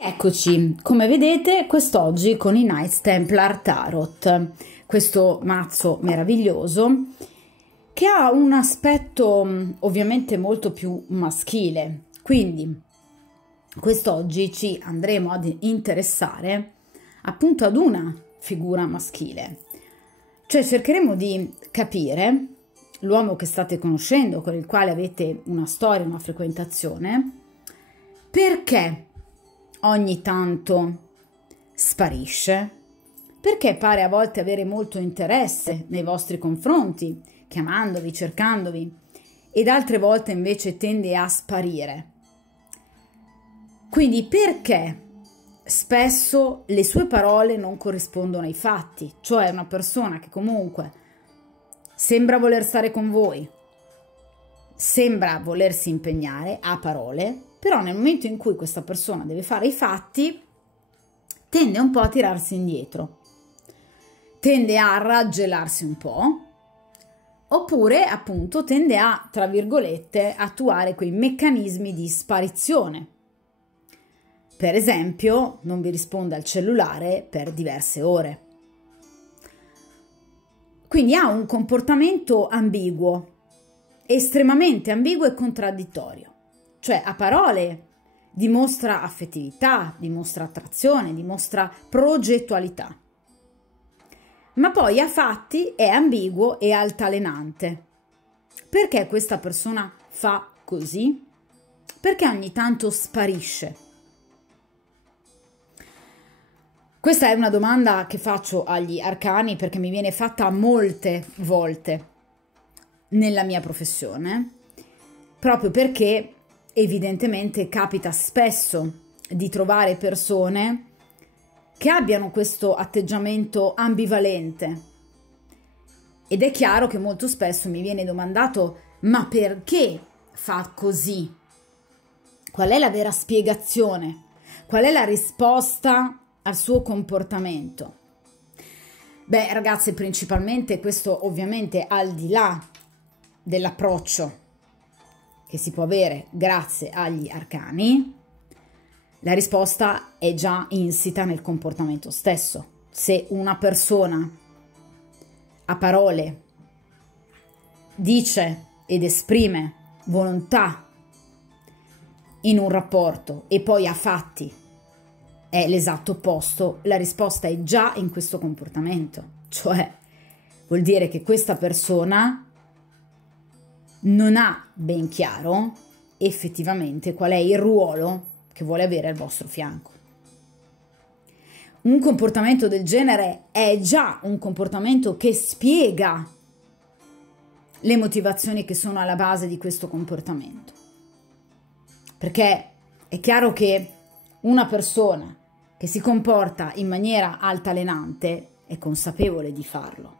Eccoci, come vedete quest'oggi con i Knights Templar Tarot, questo mazzo meraviglioso che ha un aspetto ovviamente molto più maschile, quindi quest'oggi ci andremo ad interessare appunto ad una figura maschile, cioè cercheremo di capire l'uomo che state conoscendo, con il quale avete una storia, una frequentazione, perché ogni tanto sparisce, perché pare a volte avere molto interesse nei vostri confronti, chiamandovi, cercandovi, ed altre volte invece tende a sparire. Quindi perché spesso le sue parole non corrispondono ai fatti, cioè una persona che comunque sembra voler stare con voi, sembra volersi impegnare a parole, però nel momento in cui questa persona deve fare i fatti tende un po' a tirarsi indietro, tende a raggelarsi un po', oppure appunto tende a, tra virgolette, attuare quei meccanismi di sparizione. Per esempio, non vi risponde al cellulare per diverse ore. Quindi ha un comportamento ambiguo, estremamente ambiguo e contraddittorio. Cioè a parole dimostra affettività, dimostra attrazione, dimostra progettualità, ma poi a fatti è ambiguo e altalenante. Perché questa persona fa così? Perché ogni tanto sparisce? Questa è una domanda che faccio agli arcani perché mi viene fatta molte volte nella mia professione, proprio perché evidentemente capita spesso di trovare persone che abbiano questo atteggiamento ambivalente, ed è chiaro che molto spesso mi viene domandato: ma perché fa così? Qual è la vera spiegazione? Qual è la risposta al suo comportamento? Beh, ragazze, principalmente questo ovviamente al di là dell'approccio che si può avere grazie agli arcani, la risposta è già insita nel comportamento stesso. Se una persona a parole dice ed esprime volontà in un rapporto e poi a fatti è l'esatto opposto, la risposta è già in questo comportamento, cioè vuol dire che questa persona non ha ben chiaro effettivamente qual è il ruolo che vuole avere al vostro fianco. Un comportamento del genere è già un comportamento che spiega le motivazioni che sono alla base di questo comportamento. Perché è chiaro che una persona che si comporta in maniera altalenante è consapevole di farlo.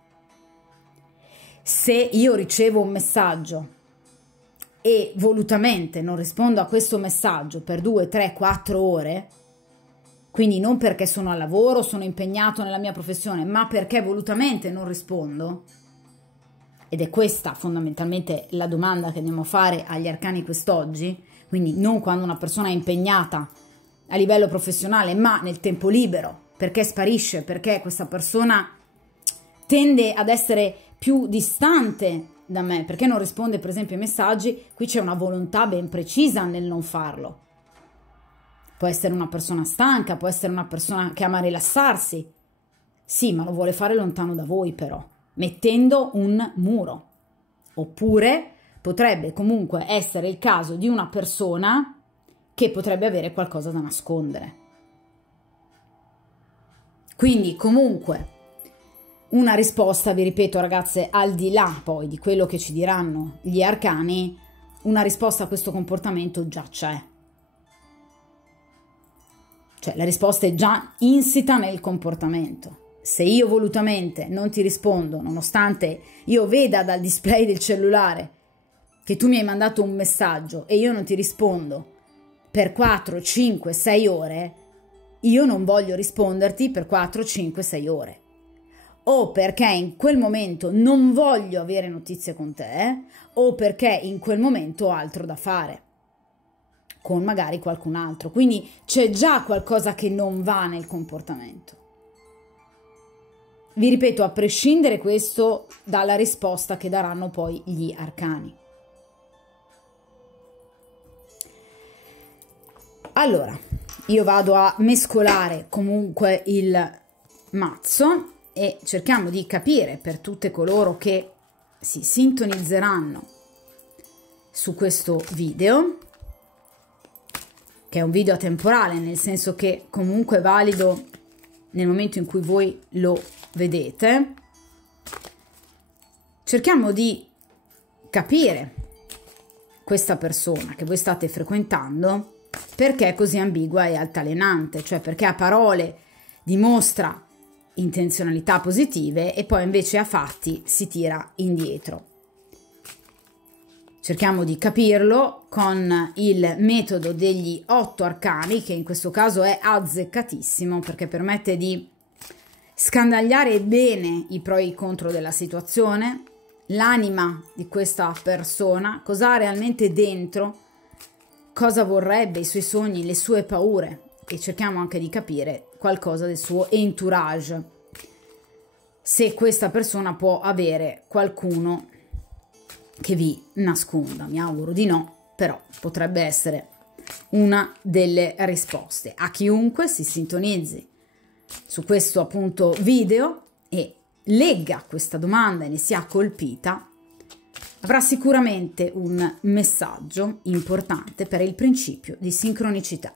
Se io ricevo un messaggio e volutamente non rispondo a questo messaggio per 2, 3, 4 ore, quindi non perché sono al lavoro, sono impegnato nella mia professione, ma perché volutamente non rispondo, ed è questa fondamentalmente la domanda che andiamo a fare agli arcani quest'oggi, quindi non quando una persona è impegnata a livello professionale, ma nel tempo libero, perché sparisce, perché questa persona tende ad essere più distante da me, perché non risponde per esempio ai messaggi. Qui c'è una volontà ben precisa nel non farlo. Può essere una persona stanca, può essere una persona che ama rilassarsi, sì, ma lo vuole fare lontano da voi, però mettendo un muro. Oppure potrebbe comunque essere il caso di una persona che potrebbe avere qualcosa da nascondere. Quindi comunque una risposta, vi ripeto ragazze, al di là poi di quello che ci diranno gli arcani, una risposta a questo comportamento già c'è. Cioè la risposta è già insita nel comportamento. Se io volutamente non ti rispondo, nonostante io veda dal display del cellulare che tu mi hai mandato un messaggio e io non ti rispondo per 4, 5, 6 ore, io non voglio risponderti per 4, 5, 6 ore. O perché in quel momento non voglio avere notizie con te, o perché in quel momento ho altro da fare. con magari qualcun altro. Quindi c'è già qualcosa che non va nel comportamento. Vi ripeto, a prescindere questo dalla risposta che daranno poi gli arcani. Allora, io vado a mescolare comunque il mazzo e cerchiamo di capire per tutte coloro che si sintonizzeranno su questo video, che è un video atemporale, nel senso che comunque è valido nel momento in cui voi lo vedete. Cerchiamo di capire questa persona che voi state frequentando, perché è così ambigua e altalenante, cioè perché a parole dimostra intenzionalità positive e poi invece a fatti si tira indietro. Cerchiamo di capirlo con il metodo degli 8 arcani, che in questo caso è azzeccatissimo perché permette di scandagliare bene i pro e i contro della situazione, l'anima di questa persona, cosa ha realmente dentro, cosa vorrebbe, i suoi sogni, le sue paure, e cerchiamo anche di capire qualcosa del suo entourage, se questa persona può avere qualcuno che vi nasconda. Mi auguro di no, però potrebbe essere una delle risposte. A chiunque si sintonizzi su questo appunto video e legga questa domanda e ne sia colpita, avrà sicuramente un messaggio importante per il principio di sincronicità.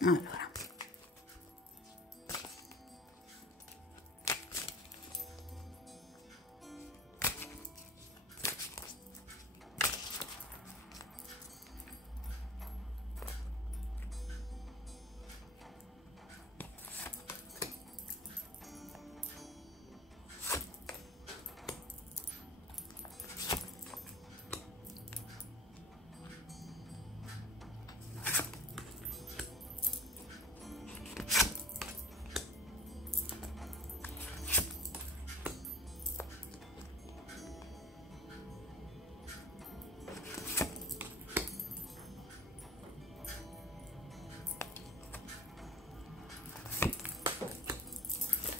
Allora,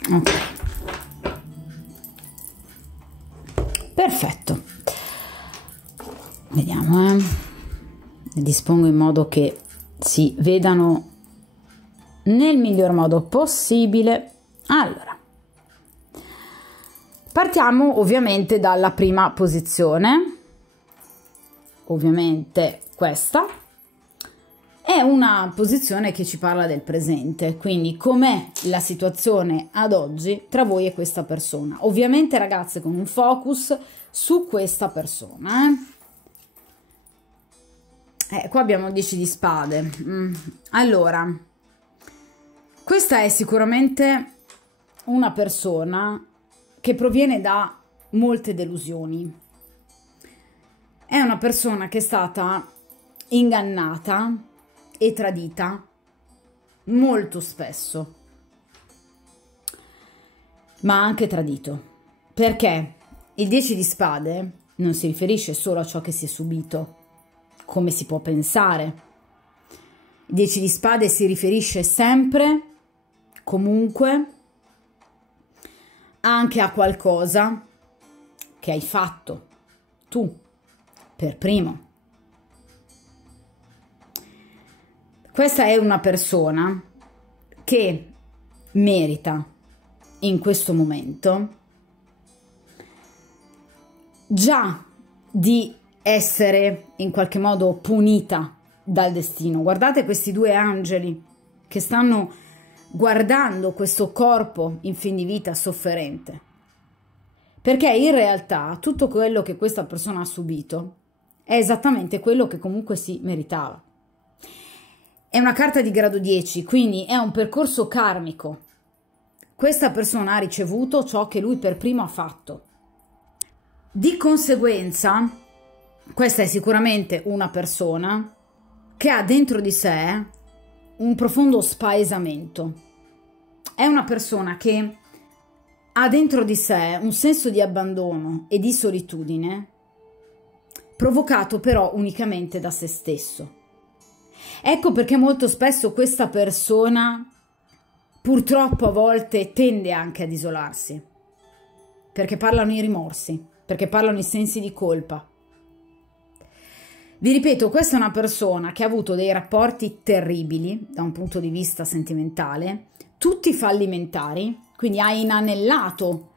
ok, perfetto, vediamo, ne dispongo in modo che si vedano nel miglior modo possibile. Allora, partiamo ovviamente dalla prima posizione, ovviamente questa è una posizione che ci parla del presente, quindi com'è la situazione ad oggi tra voi e questa persona. Ovviamente, ragazze, con un focus su questa persona. Qua abbiamo 10 di spade. Allora, questa è sicuramente una persona che proviene da molte delusioni. È una persona che è stata ingannata e tradita molto spesso, ma anche tradito, perché il 10 di spade non si riferisce solo a ciò che si è subito, come si può pensare. Il 10 di spade si riferisce sempre, comunque, anche a qualcosa che hai fatto tu per primo. Questa è una persona che merita in questo momento già di essere in qualche modo punita dal destino. Guardate questi 2 angeli che stanno guardando questo corpo in fin di vita sofferente, perché in realtà tutto quello che questa persona ha subito è esattamente quello che comunque si meritava. È una carta di grado 10, quindi è un percorso karmico. Questa persona ha ricevuto ciò che lui per primo ha fatto. Di conseguenza, questa è sicuramente una persona che ha dentro di sé un profondo spaesamento. È una persona che ha dentro di sé un senso di abbandono e di solitudine, provocato però unicamente da se stesso. Ecco perché molto spesso questa persona purtroppo a volte tende anche ad isolarsi, perché parlano i rimorsi, perché parlano i sensi di colpa. Vi ripeto, questa è una persona che ha avuto dei rapporti terribili da un punto di vista sentimentale, tutti fallimentari, quindi ha inanellato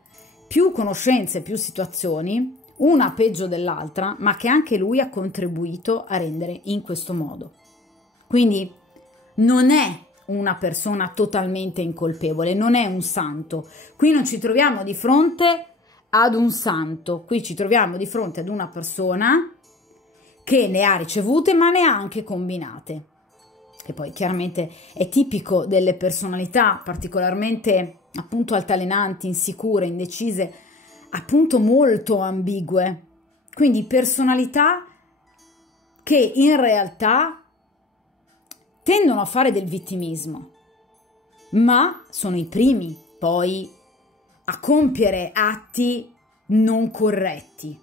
più conoscenze, più situazioni, una peggio dell'altra, ma che anche lui ha contribuito a rendere in questo modo. Quindi non è una persona totalmente incolpevole, non è un santo. Qui non ci troviamo di fronte ad un santo, qui ci troviamo di fronte ad una persona che ne ha ricevute ma ne ha anche combinate, che poi chiaramente è tipico delle personalità particolarmente appunto altalenanti, insicure, indecise, appunto molto ambigue, quindi personalità che in realtà tendono a fare del vittimismo, ma sono i primi poi a compiere atti non corretti.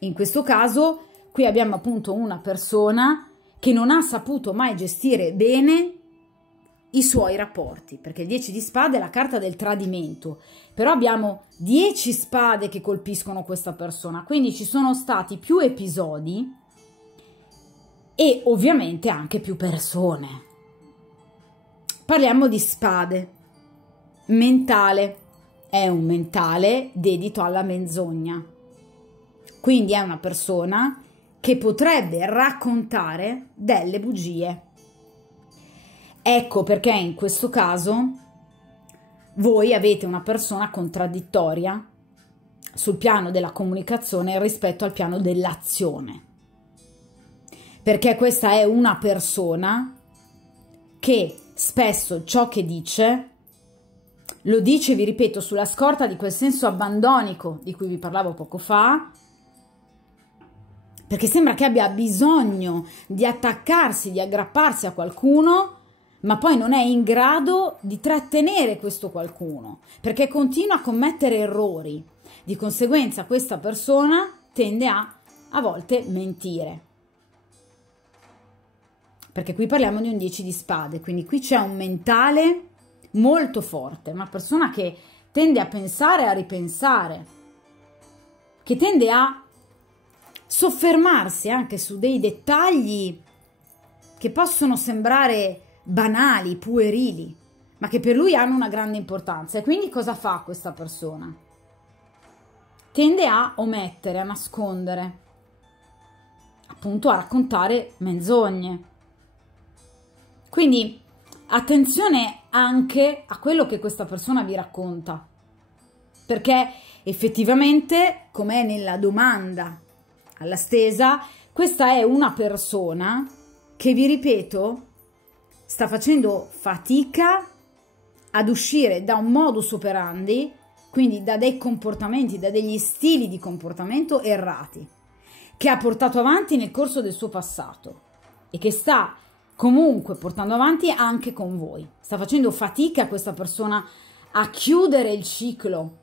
In questo caso qui abbiamo appunto una persona che non ha saputo mai gestire bene i suoi rapporti, perché il 10 di spade è la carta del tradimento, però abbiamo 10 spade che colpiscono questa persona, quindi ci sono stati più episodi e ovviamente anche più persone. Parliamo di spade. Mentale. È un mentale dedito alla menzogna, quindi è una persona che potrebbe raccontare delle bugie. Ecco perché in questo caso voi avete una persona contraddittoria sul piano della comunicazione rispetto al piano dell'azione, perché questa è una persona che spesso ciò che dice lo dice, vi ripeto, sulla scorta di quel senso abbandonico di cui vi parlavo poco fa, perché sembra che abbia bisogno di attaccarsi, di aggrapparsi a qualcuno, ma poi non è in grado di trattenere questo qualcuno, perché continua a commettere errori. Di conseguenza questa persona tende a volte mentire. Perché qui parliamo di un 10 di spade, quindi qui c'è un mentale molto forte, una persona che tende a pensare e a ripensare, che tende a soffermarsi anche su dei dettagli che possono sembrare banali, puerili, ma che per lui hanno una grande importanza. E quindi cosa fa questa persona? Tende a omettere, a nascondere, appunto a raccontare menzogne. Quindi attenzione anche a quello che questa persona vi racconta, perché effettivamente, come è nella domanda alla stesa, questa è una persona che, vi ripeto, sta facendo fatica ad uscire da un modus operandi, quindi da dei comportamenti, da degli stili di comportamento errati, che ha portato avanti nel corso del suo passato e che sta comunque portando avanti anche con voi. Sta facendo fatica questa persona a chiudere il ciclo.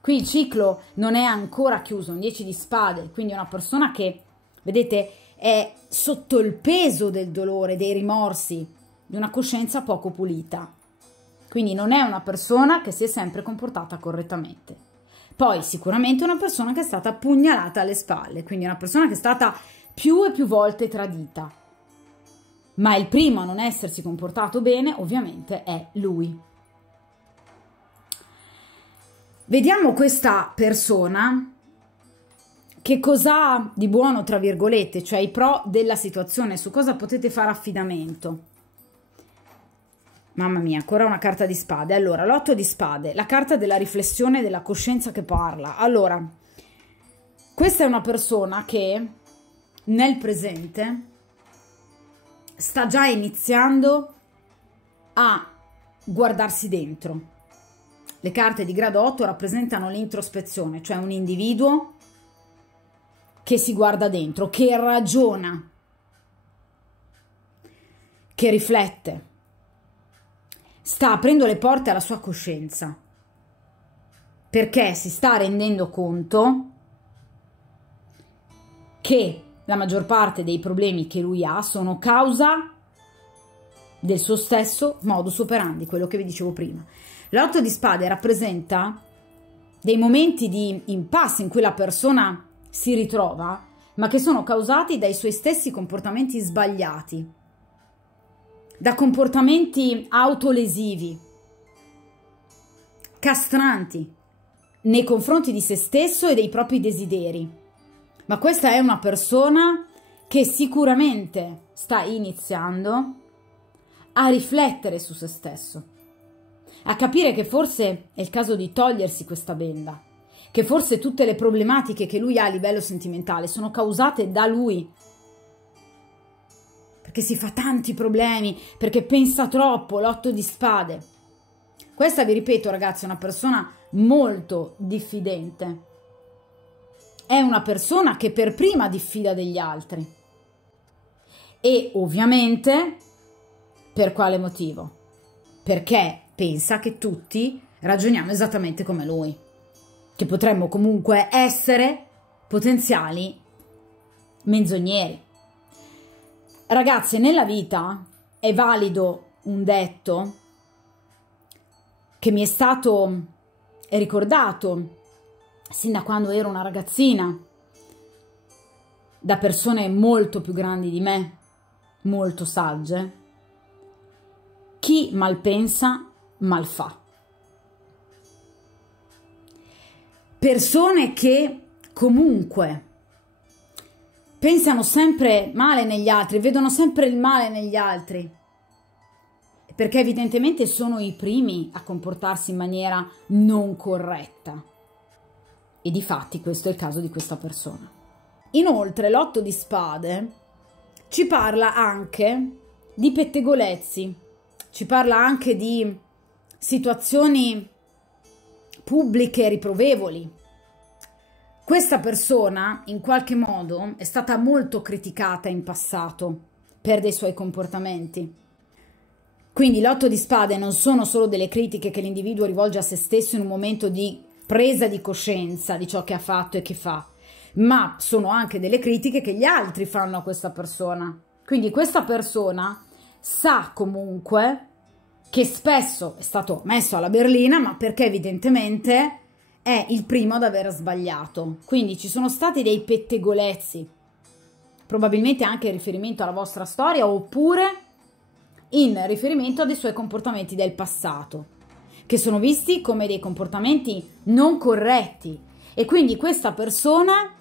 Qui il ciclo non è ancora chiuso, un 10 di spade, quindi è una persona che, vedete, è sotto il peso del dolore, dei rimorsi, di una coscienza poco pulita. Quindi non è una persona che si è sempre comportata correttamente. Poi sicuramente una persona che è stata pugnalata alle spalle, quindi una persona che è stata più e più volte tradita. Ma il primo a non essersi comportato bene ovviamente è lui. Vediamo questa persona che cosa ha di buono, tra virgolette, cioè i pro della situazione, su cosa potete fare affidamento. Mamma mia, ancora una carta di spade. Allora, l'8 di spade, la carta della riflessione e della coscienza che parla. Allora, questa è una persona che nel presente sta già iniziando a guardarsi dentro. Le carte di grado 8 rappresentano l'introspezione, cioè un individuo che si guarda dentro, che ragiona, che riflette, sta aprendo le porte alla sua coscienza, perché si sta rendendo conto che la maggior parte dei problemi che lui ha sono causa del suo stesso modus operandi, quello che vi dicevo prima. L'otto di spade rappresenta dei momenti di impasse in cui la persona si ritrova, ma che sono causati dai suoi stessi comportamenti sbagliati, da comportamenti autolesivi, castranti nei confronti di se stesso e dei propri desideri. Ma questa è una persona che sicuramente sta iniziando a riflettere su se stesso, a capire che forse è il caso di togliersi questa benda, che forse tutte le problematiche che lui ha a livello sentimentale sono causate da lui, perché si fa tanti problemi, perché pensa troppo, l'otto di spade. Questa, vi ripeto ragazzi, è una persona molto diffidente, è una persona che per prima diffida degli altri e ovviamente per quale motivo? Perché pensa che tutti ragioniamo esattamente come lui, che potremmo comunque essere potenziali menzogneri. Ragazzi, nella vita è valido un detto che mi è stato ricordato sin da quando ero una ragazzina da persone molto più grandi di me, molto sagge: chi mal pensa, mal fa. Persone che comunque pensano sempre male negli altri, vedono sempre il male negli altri, perché evidentemente sono i primi a comportarsi in maniera non corretta. E difatti questo è il caso di questa persona. Inoltre l'otto di spade ci parla anche di pettegolezzi, ci parla anche di situazioni pubbliche riprovevoli. Questa persona in qualche modo è stata molto criticata in passato per dei suoi comportamenti. Quindi l'otto di spade non sono solo delle critiche che l'individuo rivolge a se stesso in un momento di presa di coscienza di ciò che ha fatto e che fa, ma sono anche delle critiche che gli altri fanno a questa persona. Quindi questa persona sa comunque che spesso è stato messo alla berlina, ma perché evidentemente è il primo ad aver sbagliato. Quindi ci sono stati dei pettegolezzi, probabilmente anche in riferimento alla vostra storia oppure in riferimento a dei suoi comportamenti del passato, che sono visti come dei comportamenti non corretti, e quindi questa persona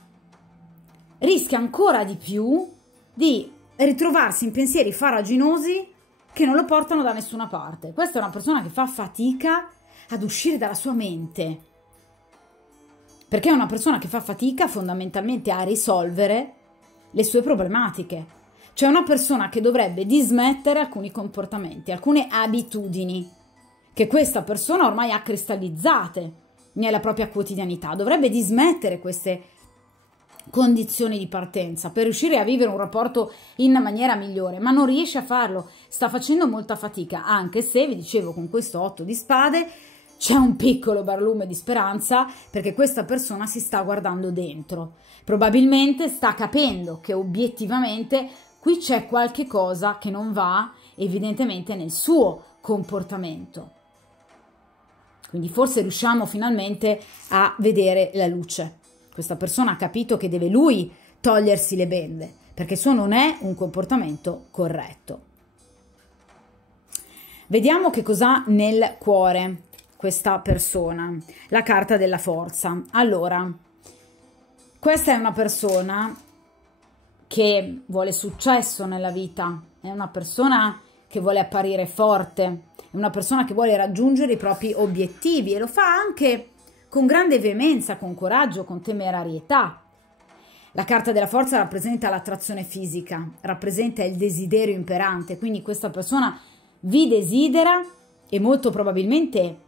rischia ancora di più di ritrovarsi in pensieri farraginosi che non lo portano da nessuna parte. Questa è una persona che fa fatica ad uscire dalla sua mente, perché è una persona che fa fatica fondamentalmente a risolvere le sue problematiche. Cioè una persona che dovrebbe dismettere alcuni comportamenti, alcune abitudini che questa persona ormai ha cristallizzate nella propria quotidianità. Dovrebbe dismettere queste condizioni di partenza per riuscire a vivere un rapporto in maniera migliore, ma non riesce a farlo, sta facendo molta fatica, anche se, vi dicevo, con questo otto di spade c'è un piccolo barlume di speranza, perché questa persona si sta guardando dentro, probabilmente sta capendo che obiettivamente qui c'è qualche cosa che non va evidentemente nel suo comportamento. Quindi forse riusciamo finalmente a vedere la luce. Questa persona ha capito che deve lui togliersi le bende, perché suo non è un comportamento corretto. Vediamo che cos'ha nel cuore questa persona, la carta della forza. Allora, questa è una persona che vuole successo nella vita, è una persona che vuole apparire forte, è una persona che vuole raggiungere i propri obiettivi e lo fa anche con grande veemenza, con coraggio, con temerarietà. La carta della forza rappresenta l'attrazione fisica, rappresenta il desiderio imperante, quindi questa persona vi desidera e molto probabilmente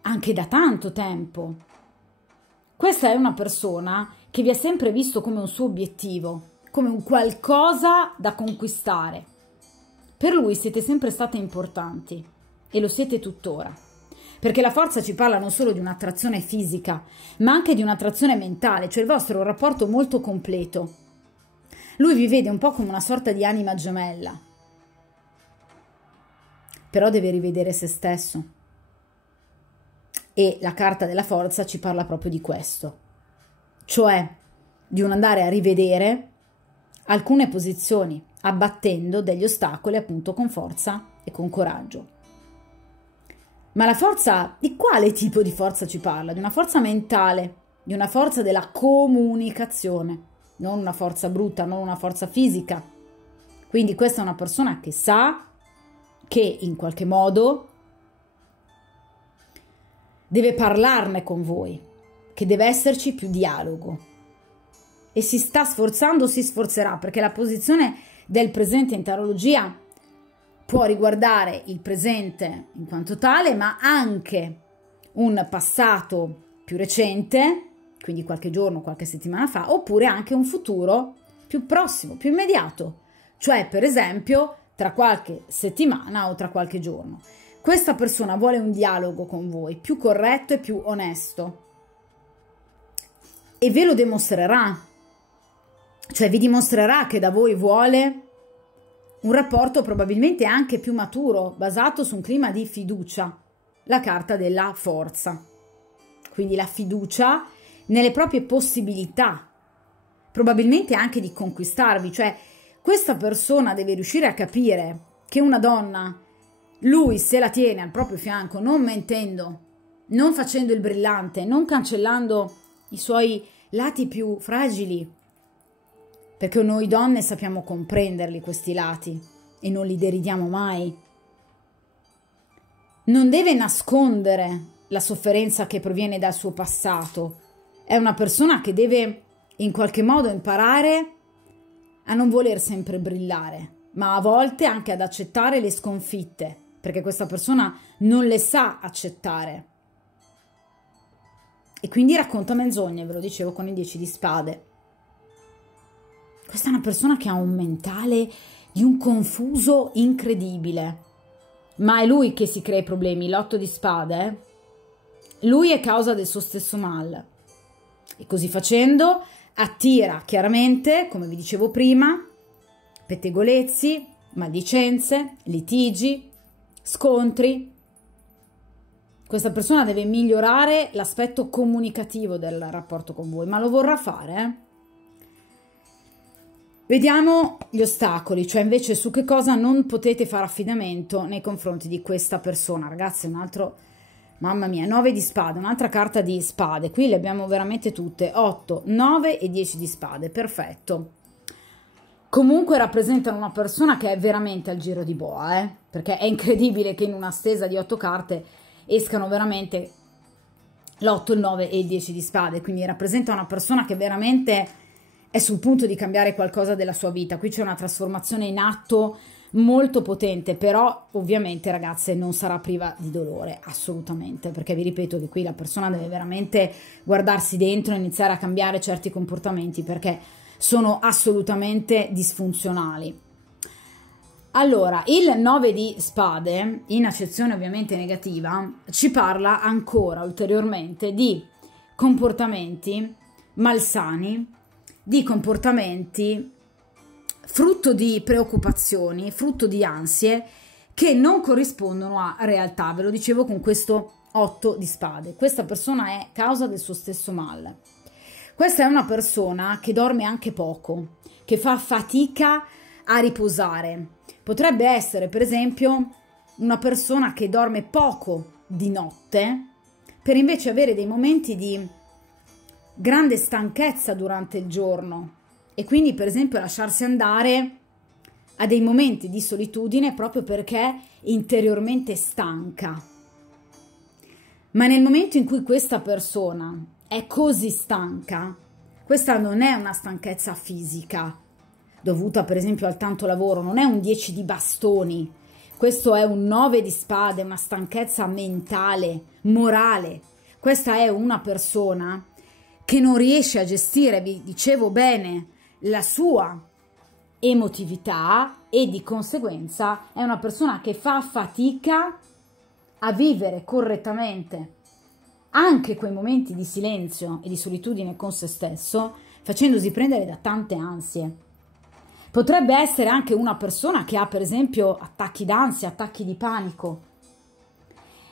anche da tanto tempo. Questa è una persona che vi ha sempre visto come un suo obiettivo, come un qualcosa da conquistare. Per lui siete sempre state importanti e lo siete tuttora, perché la forza ci parla non solo di un'attrazione fisica, ma anche di un'attrazione mentale, cioè il vostro è un rapporto molto completo. Lui vi vede un po' come una sorta di anima gemella, però deve rivedere se stesso. E la carta della forza ci parla proprio di questo, cioè di un andare a rivedere alcune posizioni, abbattendo degli ostacoli appunto con forza e con coraggio. Ma la forza, di quale tipo di forza ci parla? Di una forza mentale, di una forza della comunicazione, non una forza brutta, non una forza fisica. Quindi questa è una persona che sa che in qualche modo deve parlarne con voi, che deve esserci più dialogo. E si sta sforzando, si sforzerà, perché la posizione del presente in tarologia può riguardare il presente in quanto tale, ma anche un passato più recente, quindi qualche giorno, qualche settimana fa, oppure anche un futuro più prossimo, più immediato, cioè per esempio tra qualche settimana o tra qualche giorno. Questa persona vuole un dialogo con voi più corretto e più onesto e ve lo dimostrerà, cioè vi dimostrerà che da voi vuole un rapporto probabilmente anche più maturo, basato su un clima di fiducia, la carta della forza. Quindi la fiducia nelle proprie possibilità, probabilmente anche di conquistarvi, cioè questa persona deve riuscire a capire che una donna, lui se la tiene al proprio fianco, non mentendo, non facendo il brillante, non cancellando i suoi lati più fragili, perché noi donne sappiamo comprenderli questi lati e non li deridiamo mai. Non deve nascondere la sofferenza che proviene dal suo passato. È una persona che deve in qualche modo imparare a non voler sempre brillare, ma a volte anche ad accettare le sconfitte, perché questa persona non le sa accettare. E quindi racconta menzogne, ve lo dicevo con i 10 di spade. Questa è una persona che ha un mentale di un confuso incredibile, ma è lui che si crea i problemi, l'8 di spade, lui è causa del suo stesso mal. E così facendo attira chiaramente, come vi dicevo prima, pettegolezzi, maldicenze, litigi, scontri. Questa persona deve migliorare l'aspetto comunicativo del rapporto con voi, ma lo vorrà fare, Vediamo gli ostacoli, cioè invece su che cosa non potete fare affidamento nei confronti di questa persona. Ragazzi, un altro, mamma mia, 9 di spade, un'altra carta di spade. Qui le abbiamo veramente tutte, 8, 9 e 10 di spade, perfetto. Comunque rappresentano una persona che è veramente al giro di boa, perché è incredibile che in una stesa di 8 carte escano veramente l'8, il 9 e il 10 di spade, quindi rappresenta una persona che veramente è sul punto di cambiare qualcosa della sua vita. Qui c'è una trasformazione in atto molto potente, però ovviamente, ragazze, non sarà priva di dolore, assolutamente, perché vi ripeto che qui la persona deve veramente guardarsi dentro e iniziare a cambiare certi comportamenti, perché sono assolutamente disfunzionali. Allora, il 9 di spade, in accezione ovviamente negativa, ci parla ancora ulteriormente di comportamenti malsani, di comportamenti frutto di preoccupazioni, frutto di ansie che non corrispondono a realtà. Ve lo dicevo con questo 8 di spade. Questa persona è causa del suo stesso male. Questa è una persona che dorme anche poco, che fa fatica a riposare. Potrebbe essere, per esempio, una persona che dorme poco di notte per invece avere dei momenti di grande stanchezza durante il giorno e quindi, per esempio, lasciarsi andare a dei momenti di solitudine proprio perché è interiormente stanca. Ma nel momento in cui questa persona è così stanca, questa non è una stanchezza fisica dovuta per esempio al tanto lavoro, non è un 10 di bastoni, questo è un 9 di spade, una stanchezza mentale, morale. Questa è una persona che non riesce a gestire, vi dicevo bene, la sua emotività e di conseguenza è una persona che fa fatica a vivere correttamente anche quei momenti di silenzio e di solitudine con se stesso, facendosi prendere da tante ansie. Potrebbe essere anche una persona che ha, per esempio, attacchi d'ansia, attacchi di panico.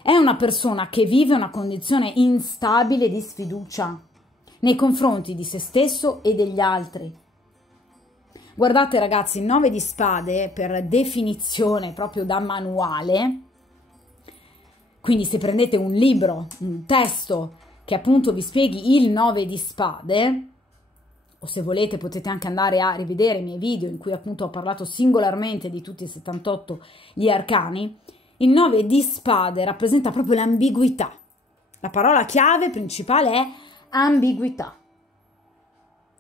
È una persona che vive una condizione instabile di sfiducia nei confronti di se stesso e degli altri. Guardate ragazzi, il 9 di spade, per definizione proprio da manuale, quindi se prendete un libro, un testo che appunto vi spieghi il 9 di spade, o se volete potete anche andare a rivedere i miei video in cui appunto ho parlato singolarmente di tutti i 78 gli arcani, il 9 di spade rappresenta proprio l'ambiguità. La parola chiave principale è ambiguità.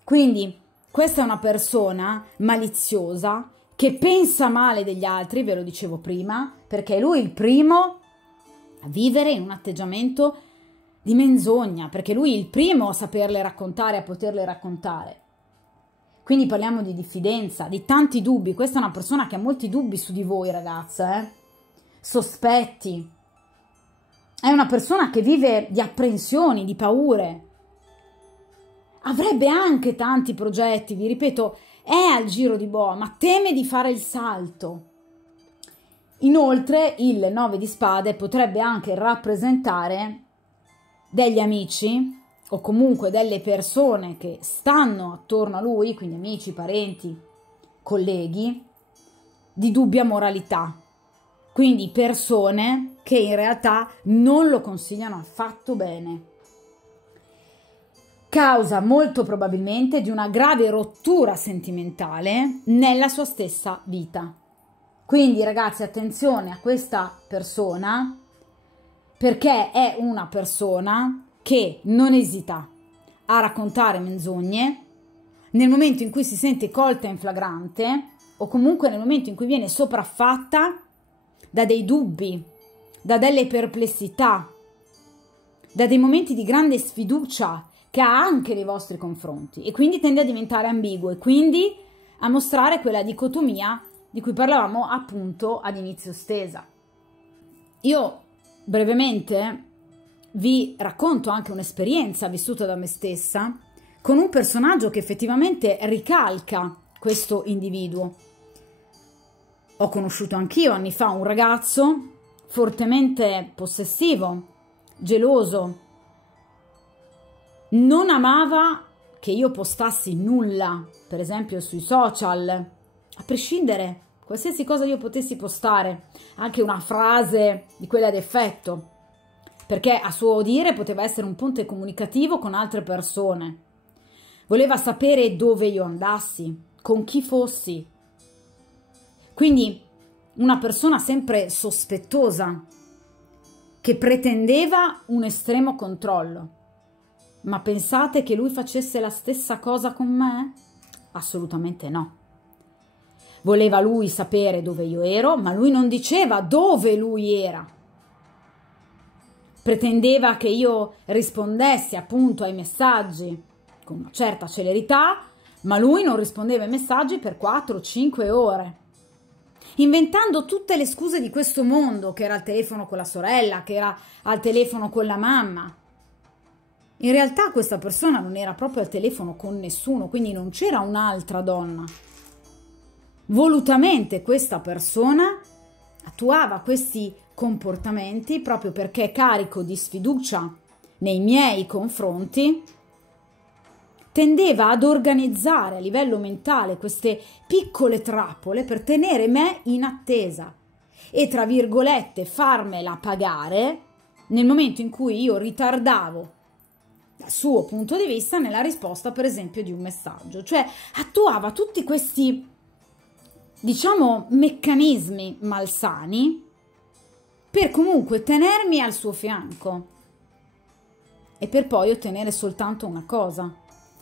Quindi questa è una persona maliziosa che pensa male degli altri, ve lo dicevo prima, perché è lui il primo a vivere in un atteggiamento di menzogna, perché lui è il primo a saperle raccontare, a poterle raccontare. Quindi parliamo di diffidenza, di tanti dubbi. Questa è una persona che ha molti dubbi su di voi, ragazze, sospetti. È una persona che vive di apprensioni, di paure. Avrebbe anche tanti progetti, vi ripeto, è al giro di boa, ma teme di fare il salto. Inoltre il 9 di spade potrebbe anche rappresentare degli amici o comunque delle persone che stanno attorno a lui, quindi amici, parenti, colleghi, di dubbia moralità. Quindi persone che in realtà non lo consigliano affatto bene. Causa molto probabilmente di una grave rottura sentimentale nella sua stessa vita. Quindi ragazzi, attenzione a questa persona, perché è una persona che non esita a raccontare menzogne nel momento in cui si sente colta in flagrante o comunque nel momento in cui viene sopraffatta da dei dubbi, da delle perplessità, da dei momenti di grande sfiducia che ha anche nei vostri confronti, e quindi tende a diventare ambiguo e quindi a mostrare quella dicotomia di cui parlavamo appunto ad inizio stesa. Io brevemente vi racconto anche un'esperienza vissuta da me stessa con un personaggio che effettivamente ricalca questo individuo. Ho conosciuto anch'io anni fa un ragazzo fortemente possessivo, geloso, non amava che io postassi nulla, per esempio sui social, a prescindere, qualsiasi cosa io potessi postare, anche una frase di quella ad effetto, perché a suo dire poteva essere un ponte comunicativo con altre persone. Voleva sapere dove io andassi, con chi fossi. Quindi una persona sempre sospettosa, che pretendeva un estremo controllo. Ma pensate che lui facesse la stessa cosa con me? Assolutamente no. Voleva lui sapere dove io ero, ma lui non diceva dove lui era. Pretendeva che io rispondessi appunto ai messaggi con una certa celerità, ma lui non rispondeva ai messaggi per 4-5 ore. Inventando tutte le scuse di questo mondo, che era al telefono con la sorella, che era al telefono con la mamma. In realtà questa persona non era proprio al telefono con nessuno, quindi non c'era un'altra donna. Volutamente questa persona attuava questi comportamenti proprio perché carico di sfiducia nei miei confronti, tendeva ad organizzare a livello mentale queste piccole trappole per tenere me in attesa e, tra virgolette, farmela pagare nel momento in cui io ritardavo dal suo punto di vista nella risposta, per esempio, di un messaggio. Cioè attuava tutti questi, diciamo, meccanismi malsani per comunque tenermi al suo fianco e per poi ottenere soltanto una cosa: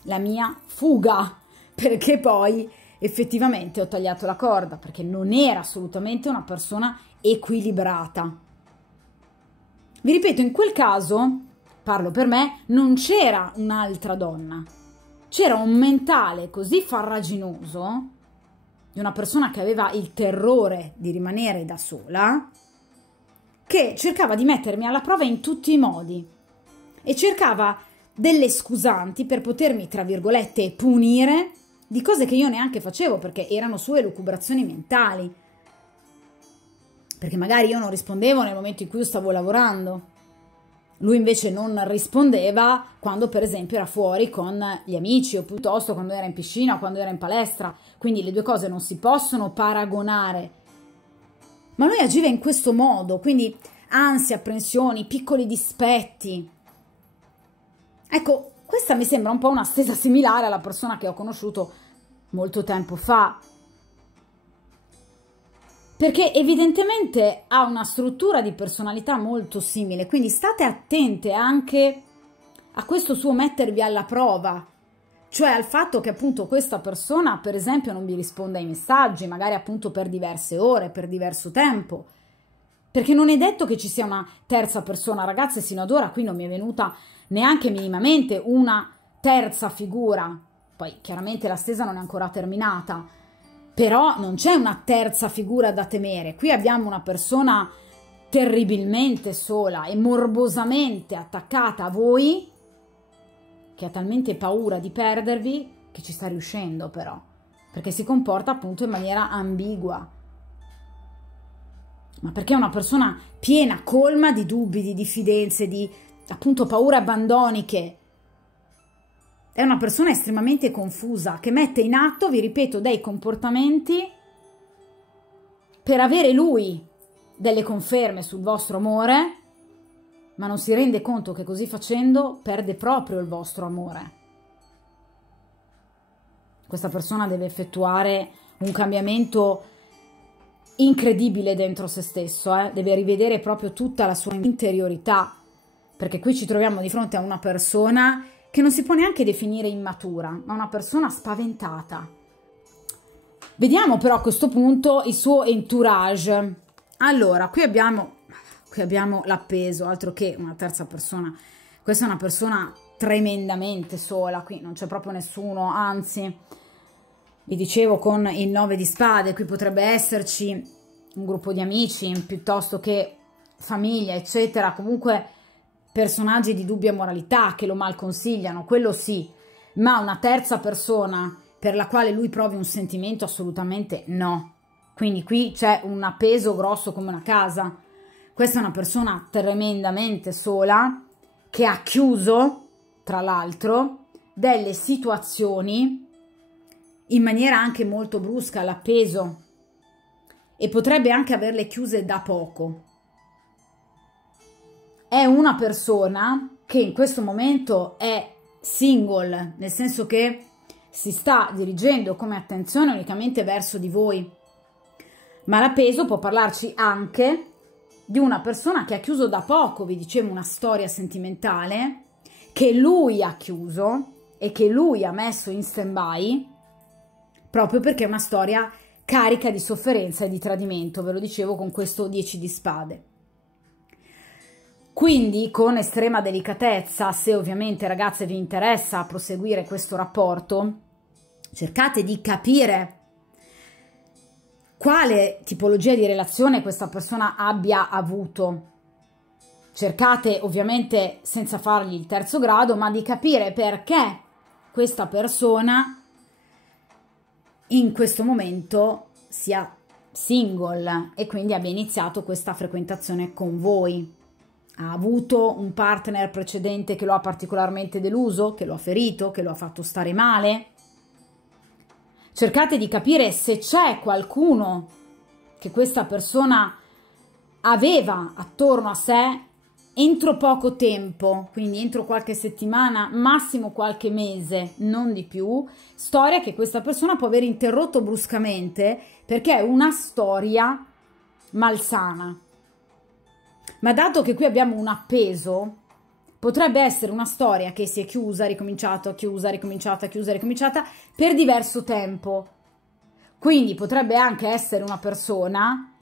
la mia fuga, perché poi effettivamente ho tagliato la corda, perché non era assolutamente una persona equilibrata. Vi ripeto, in quel caso, parlo per me, non c'era un'altra donna, c'era un mentale così farraginoso di una persona che aveva il terrore di rimanere da sola, che cercava di mettermi alla prova in tutti i modi e cercava delle scusanti per potermi, tra virgolette, punire di cose che io neanche facevo perché erano sue elucubrazioni mentali. Perché magari io non rispondevo nel momento in cui io stavo lavorando. Lui invece non rispondeva quando per esempio era fuori con gli amici o piuttosto quando era in piscina o quando era in palestra. Quindi le due cose non si possono paragonare. Ma lui agiva in questo modo, quindi ansia, apprensioni, piccoli dispetti. Ecco, questa mi sembra un po' una stesa similare alla persona che ho conosciuto molto tempo fa. Perché evidentemente ha una struttura di personalità molto simile, quindi state attente anche a questo suo mettervi alla prova, cioè al fatto che appunto questa persona per esempio non vi risponda ai messaggi, magari appunto per diverse ore, per diverso tempo, perché non è detto che ci sia una terza persona. Ragazze, sino ad ora qui non mi è venuta neanche minimamente una terza figura, poi chiaramente la stesa non è ancora terminata, però non c'è una terza figura da temere. Qui abbiamo una persona terribilmente sola e morbosamente attaccata a voi, che ha talmente paura di perdervi che ci sta riuscendo però, perché si comporta appunto in maniera ambigua. Ma perché è una persona piena, colma di dubbi, di diffidenze, di appunto paure abbandoniche. È una persona estremamente confusa che mette in atto, vi ripeto, dei comportamenti per avere lui delle conferme sul vostro amore, ma non si rende conto che così facendo perde proprio il vostro amore. Questa persona deve effettuare un cambiamento incredibile dentro se stesso, deve rivedere proprio tutta la sua interiorità, perché qui ci troviamo di fronte a una persona che non si può neanche definire immatura, ma una persona spaventata. Vediamo però a questo punto il suo entourage. Allora, qui abbiamo l'appeso, altro che una terza persona. Questa è una persona tremendamente sola, qui non c'è proprio nessuno, anzi, vi dicevo con il 9 di spade, qui potrebbe esserci un gruppo di amici, piuttosto che famiglia, eccetera, comunque personaggi di dubbia moralità che lo malconsigliano, quello sì, ma una terza persona per la quale lui provi un sentimento assolutamente no. Quindi qui c'è un appeso grosso come una casa. Questa è una persona tremendamente sola che ha chiuso, tra l'altro, delle situazioni in maniera anche molto brusca, l'appeso, e potrebbe anche averle chiuse da poco. È una persona che in questo momento è single, nel senso che si sta dirigendo come attenzione unicamente verso di voi. Ma l'appeso può parlarci anche di una persona che ha chiuso da poco, vi dicevo, una storia sentimentale, che lui ha chiuso e che lui ha messo in stand-by, proprio perché è una storia carica di sofferenza e di tradimento, ve lo dicevo con questo 10 di spade. Quindi con estrema delicatezza, se ovviamente ragazze vi interessa proseguire questo rapporto, cercate di capire quale tipologia di relazione questa persona abbia avuto. Cercate ovviamente, senza fargli il terzo grado, ma di capire perché questa persona in questo momento sia single e quindi abbia iniziato questa frequentazione con voi. Ha avuto un partner precedente che lo ha particolarmente deluso, che lo ha ferito, che lo ha fatto stare male. Cercate di capire se c'è qualcuno che questa persona aveva attorno a sé entro poco tempo, quindi entro qualche settimana, massimo qualche mese, non di più, storia che questa persona può aver interrotto bruscamente perché è una storia malsana. Ma dato che qui abbiamo un appeso, potrebbe essere una storia che si è chiusa, ricominciata, chiusa, ricominciata, chiusa, ricominciata per diverso tempo. Quindi potrebbe anche essere una persona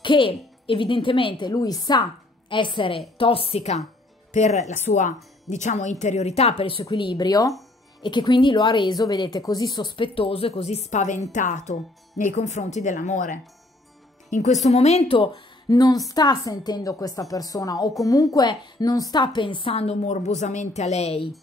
che evidentemente lui sa essere tossica per la sua, diciamo, interiorità, per il suo equilibrio, e che quindi lo ha reso, vedete, così sospettoso e così spaventato nei confronti dell'amore. In questo momento non sta sentendo questa persona o comunque non sta pensando morbosamente a lei.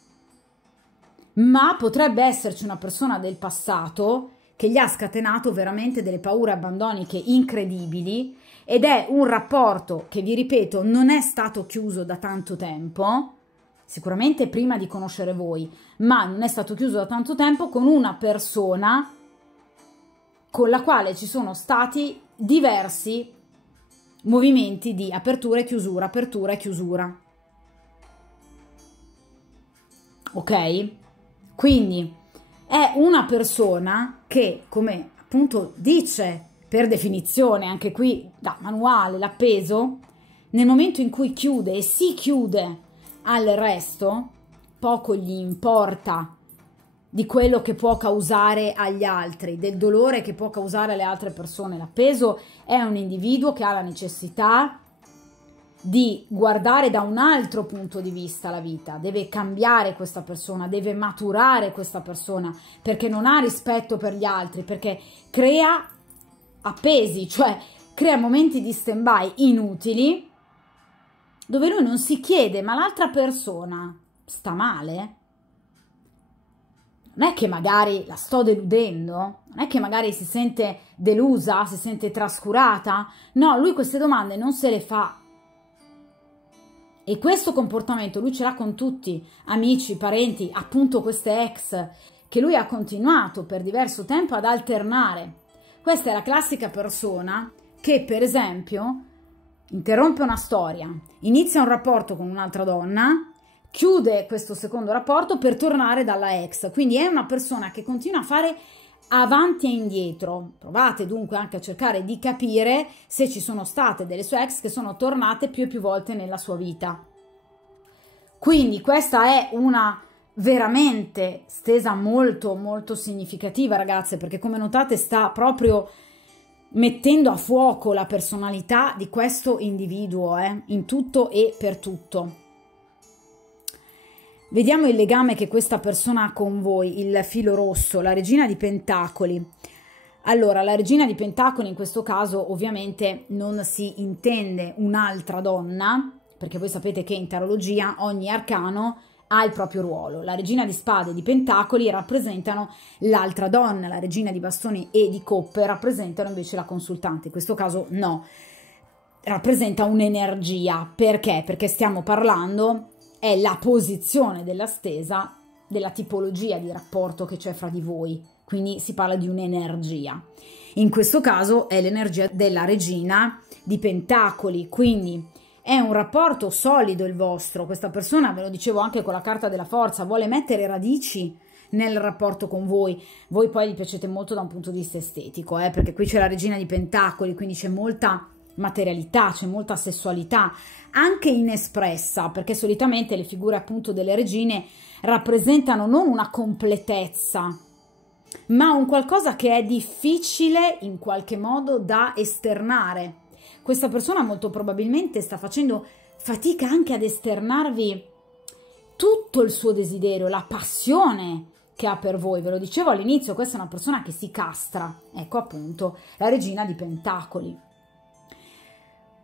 ma potrebbe esserci una persona del passato che gli ha scatenato veramente delle paure abbandoniche incredibili, ed è un rapporto che, vi ripeto, non è stato chiuso da tanto tempo, sicuramente prima di conoscere voi, ma non è stato chiuso da tanto tempo, con una persona con la quale ci sono stati diversi movimenti di apertura e chiusura, apertura e chiusura. Ok? Quindi è una persona che, come appunto dice per definizione, anche qui da manuale, l'appeso, nel momento in cui chiude e si chiude al resto, poco gli importa di quello che può causare agli altri, del dolore che può causare alle altre persone. L'appeso è un individuo che ha la necessità di guardare da un altro punto di vista la vita, deve cambiare questa persona, deve maturare questa persona, perché non ha rispetto per gli altri, perché crea appesi, cioè crea momenti di stand-by inutili, dove lui non si chiede: ma l'altra persona sta male? Non è che magari la sto deludendo? Non è che magari si sente delusa, si sente trascurata? No, lui queste domande non se le fa. E questo comportamento lui ce l'ha con tutti, amici, parenti, appunto queste ex, che lui ha continuato per diverso tempo ad alternare. Questa è la classica persona che, per esempio, interrompe una storia, inizia un rapporto con un'altra donna, chiude questo secondo rapporto per tornare dalla ex. Quindi è una persona che continua a fare avanti e indietro. Provate dunque anche a cercare di capire se ci sono state delle sue ex che sono tornate più e più volte nella sua vita. Quindi questa è una veramente stesa molto molto significativa, ragazze, perché come notate sta proprio mettendo a fuoco la personalità di questo individuo, in tutto e per tutto. Vediamo il legame che questa persona ha con voi, il filo rosso, la regina di pentacoli. Allora, la regina di pentacoli in questo caso ovviamente non si intende un'altra donna, perché voi sapete che in tarologia ogni arcano ha il proprio ruolo. La regina di spade e di pentacoli rappresentano l'altra donna, la regina di bastoni e di coppe rappresentano invece la consultante. In questo caso no, rappresenta un'energia. Perché? Perché stiamo parlando, è la posizione della stesa, della tipologia di rapporto che c'è fra di voi, quindi si parla di un'energia. In questo caso è l'energia della regina di pentacoli, quindi è un rapporto solido il vostro. Questa persona, ve lo dicevo anche con la carta della forza, vuole mettere radici nel rapporto con voi. Voi poi gli piacete molto da un punto di vista estetico, perché qui c'è la regina di pentacoli, quindi c'è molta materialità, c'è molta sessualità, anche inespressa, perché solitamente le figure appunto delle regine rappresentano non una completezza, ma un qualcosa che è difficile in qualche modo da esternare. Questa persona molto probabilmente sta facendo fatica anche ad esternarvi tutto il suo desiderio, la passione che ha per voi. Ve lo dicevo all'inizio, questa è una persona che si castra, ecco appunto la regina di pentacoli.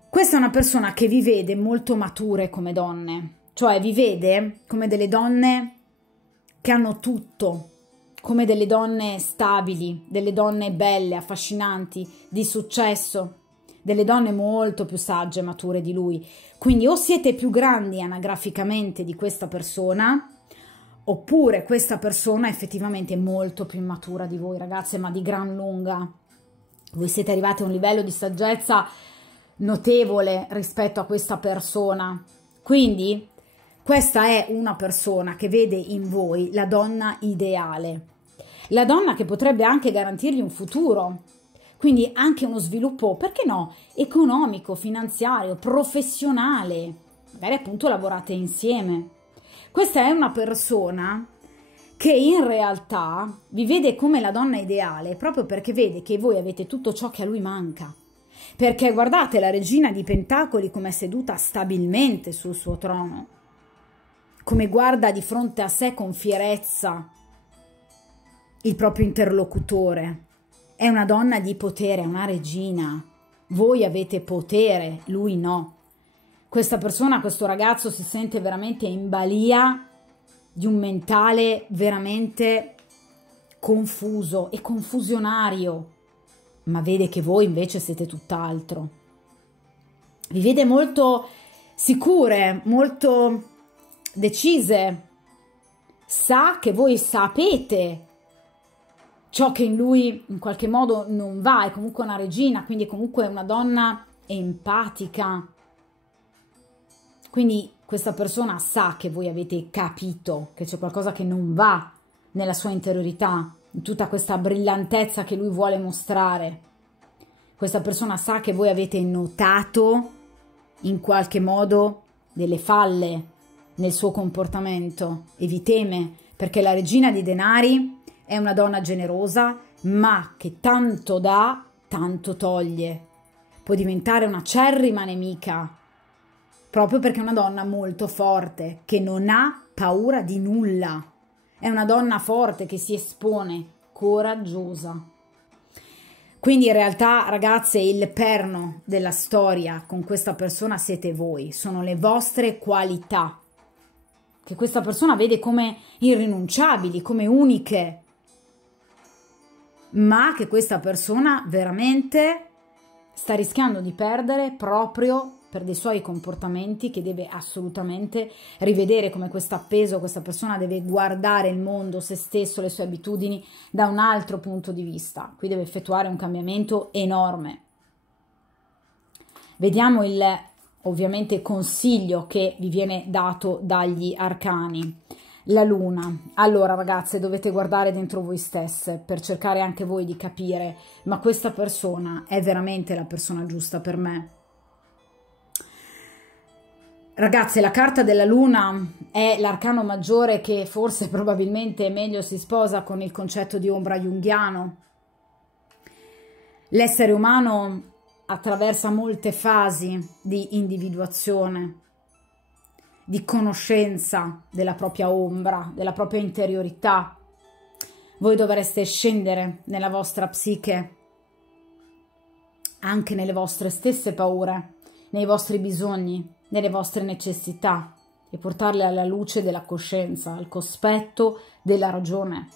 Questa è una persona che vi vede molto mature come donne, cioè vi vede come delle donne che hanno tutto, come delle donne stabili, delle donne belle, affascinanti, di successo, delle donne molto più sagge e mature di lui. Quindi o siete più grandi anagraficamente di questa persona, oppure questa persona è effettivamente molto più immatura di voi, ragazze, ma di gran lunga. Voi siete arrivati a un livello di saggezza notevole rispetto a questa persona. Quindi questa è una persona che vede in voi la donna ideale, la donna che potrebbe anche garantirgli un futuro, quindi anche uno sviluppo, perché no, economico, finanziario, professionale, magari appunto lavorate insieme. Questa è una persona che in realtà vi vede come la donna ideale proprio perché vede che voi avete tutto ciò che a lui manca. Perché guardate la regina di pentacoli come è seduta stabilmente sul suo trono, come guarda di fronte a sé con fierezza il proprio interlocutore. È una donna di potere, è una regina. Voi avete potere, lui no. Questa persona, questo ragazzo si sente veramente in balia di un mentale veramente confuso e confusionario, ma vede che voi invece siete tutt'altro. Vi vede molto sicure, molto decise, sa che voi sapete ciò che in lui in qualche modo non va, è comunque una regina, quindi è comunque una donna empatica. Quindi questa persona sa che voi avete capito che c'è qualcosa che non va nella sua interiorità, in tutta questa brillantezza che lui vuole mostrare. Questa persona sa che voi avete notato in qualche modo delle falle nel suo comportamento e vi teme, perché la regina di denari è una donna generosa, ma che tanto dà, tanto toglie. Può diventare una acerrima nemica, proprio perché è una donna molto forte, che non ha paura di nulla. È una donna forte che si espone, coraggiosa. Quindi in realtà, ragazze, il perno della storia con questa persona siete voi, sono le vostre qualità, che questa persona vede come irrinunciabili, come uniche, ma che questa persona veramente sta rischiando di perdere proprio per dei suoi comportamenti che deve assolutamente rivedere, come questo appeso. Questa persona deve guardare il mondo, se stesso, le sue abitudini da un altro punto di vista. Qui deve effettuare un cambiamento enorme. Vediamo il, ovviamente, consiglio che vi viene dato dagli arcani. La luna. Allora ragazze, dovete guardare dentro voi stesse per cercare anche voi di capire, ma questa persona è veramente la persona giusta per me? Ragazze, la carta della luna è l'arcano maggiore che forse probabilmente meglio si sposa con il concetto di ombra junghiano. L'essere umano attraversa molte fasi di individuazione, di conoscenza della propria ombra, della propria interiorità. Voi dovreste scendere nella vostra psiche, anche nelle vostre stesse paure, nei vostri bisogni, nelle vostre necessità, e portarle alla luce della coscienza, al cospetto della ragione.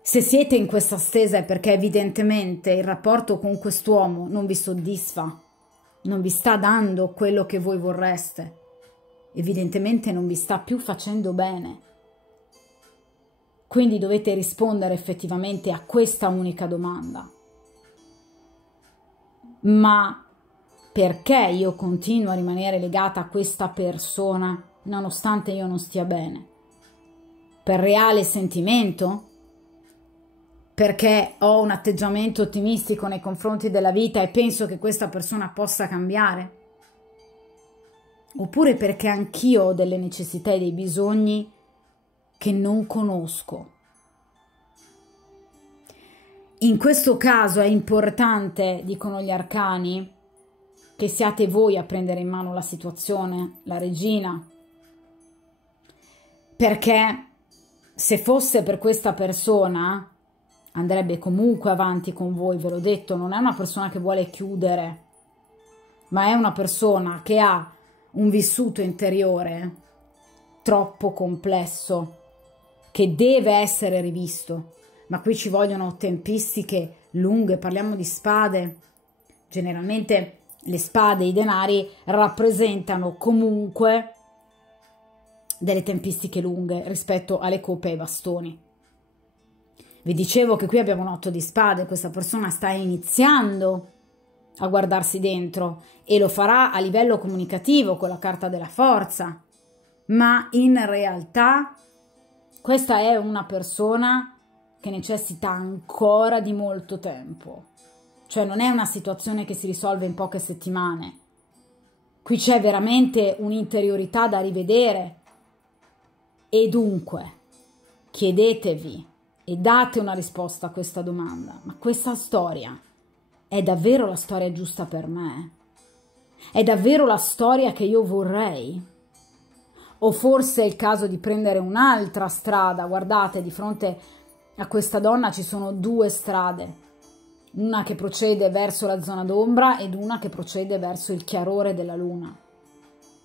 Se siete in questa stesa è perché evidentemente il rapporto con quest'uomo non vi soddisfa, non vi sta dando quello che voi vorreste, evidentemente non vi sta più facendo bene. Quindi dovete rispondere effettivamente a questa unica domanda. Ma perché io continuo a rimanere legata a questa persona nonostante io non stia bene? Per reale sentimento? Perché ho un atteggiamento ottimistico nei confronti della vita e penso che questa persona possa cambiare? Oppure perché anch'io ho delle necessità e dei bisogni che non conosco? In questo caso è importante, dicono gli arcani, che siate voi a prendere in mano la situazione, la regina, perché se fosse per questa persona andrebbe comunque avanti con voi, ve l'ho detto, non è una persona che vuole chiudere, ma è una persona che ha un vissuto interiore troppo complesso, che deve essere rivisto, ma qui ci vogliono tempistiche lunghe, parliamo di spade, generalmente le spade e i denari rappresentano comunque delle tempistiche lunghe rispetto alle coppe e ai bastoni. Vi dicevo che qui abbiamo un 8 di spade, questa persona sta iniziando a guardarsi dentro e lo farà a livello comunicativo con la carta della forza, ma in realtà questa è una persona che necessita ancora di molto tempo, cioè non è una situazione che si risolve in poche settimane. Qui c'è veramente un'interiorità da rivedere e dunque chiedetevi e date una risposta a questa domanda: ma questa storia è davvero la storia giusta per me? È davvero la storia che io vorrei? O forse è il caso di prendere un'altra strada? Guardate, di fronte a questa donna ci sono due strade, una che procede verso la zona d'ombra ed una che procede verso il chiarore della luna.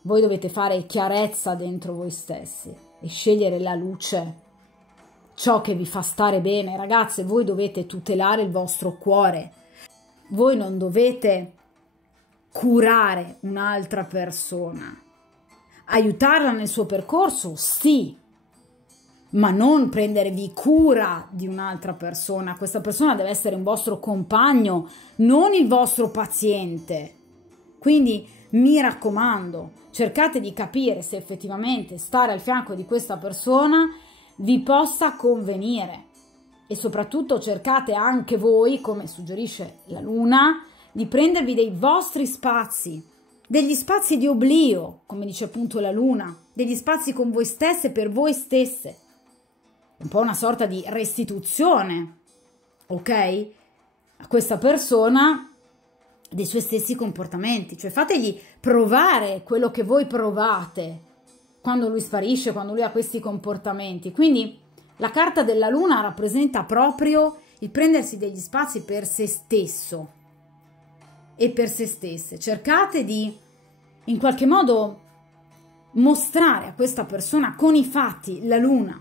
voi dovete fare chiarezza dentro voi stessi e scegliere la luce, ciò che vi fa stare bene. Ragazze, voi dovete tutelare il vostro cuore, voi non dovete curare un'altra persona, aiutarla nel suo percorso, sì, ma non prendervi cura di un'altra persona. Questa persona deve essere un vostro compagno, non il vostro paziente. Quindi mi raccomando, cercate di capire se effettivamente stare al fianco di questa persona vi possa convenire, e soprattutto cercate anche voi, come suggerisce la luna, di prendervi dei vostri spazi, degli spazi di oblio, come dice appunto la luna, degli spazi con voi stesse, per voi stesse, un po' una sorta di restituzione, ok? A questa persona dei suoi stessi comportamenti, cioè fategli provare quello che voi provate quando lui sparisce, quando lui ha questi comportamenti. Quindi la carta della luna rappresenta proprio il prendersi degli spazi per se stesso e per se stesse. Cercate di in qualche modo mostrare a questa persona con i fatti, la luna,